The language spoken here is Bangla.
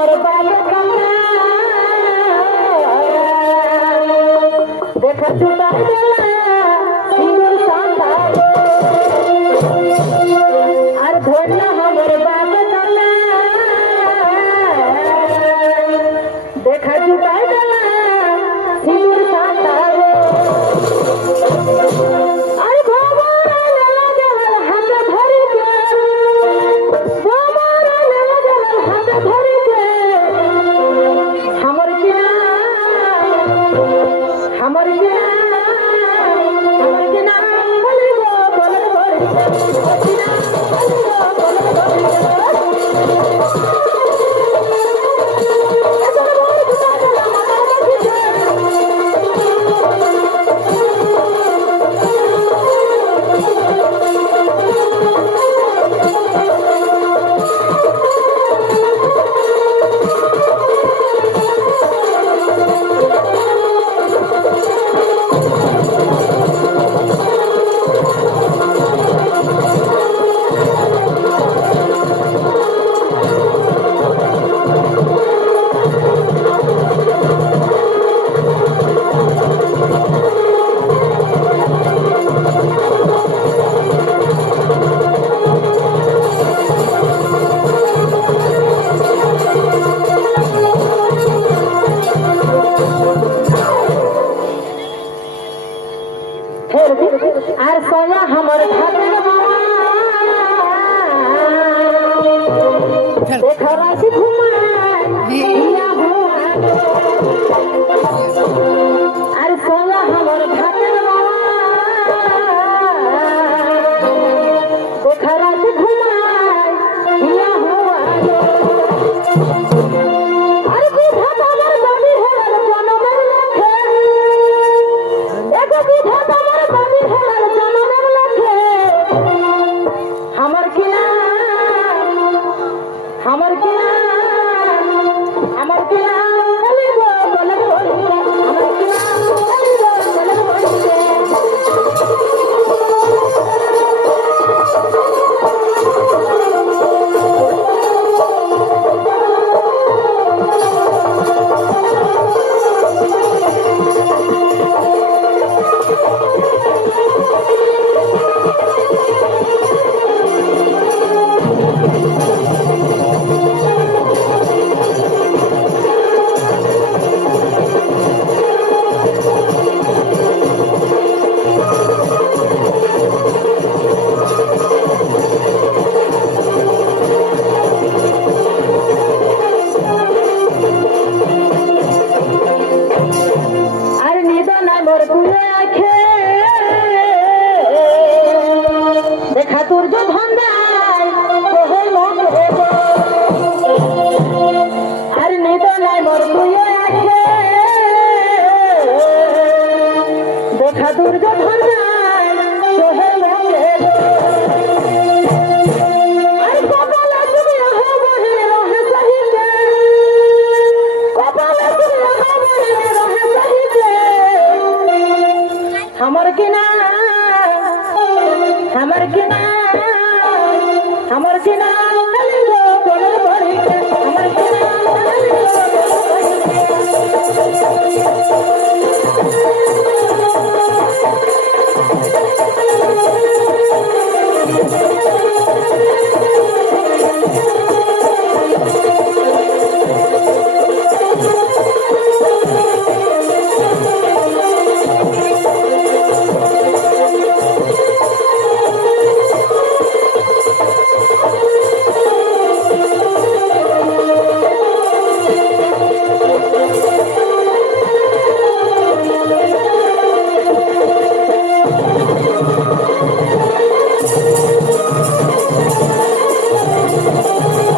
আমার দেখো চুটাই আর ধরলাম আমার ইয়ে ঘুমায় আমার খাতুর যে ভান্ডার কহিল আর নিদলায় মোর তুই আছে দেখা দুর্গ ভান্ডার কহিল 오!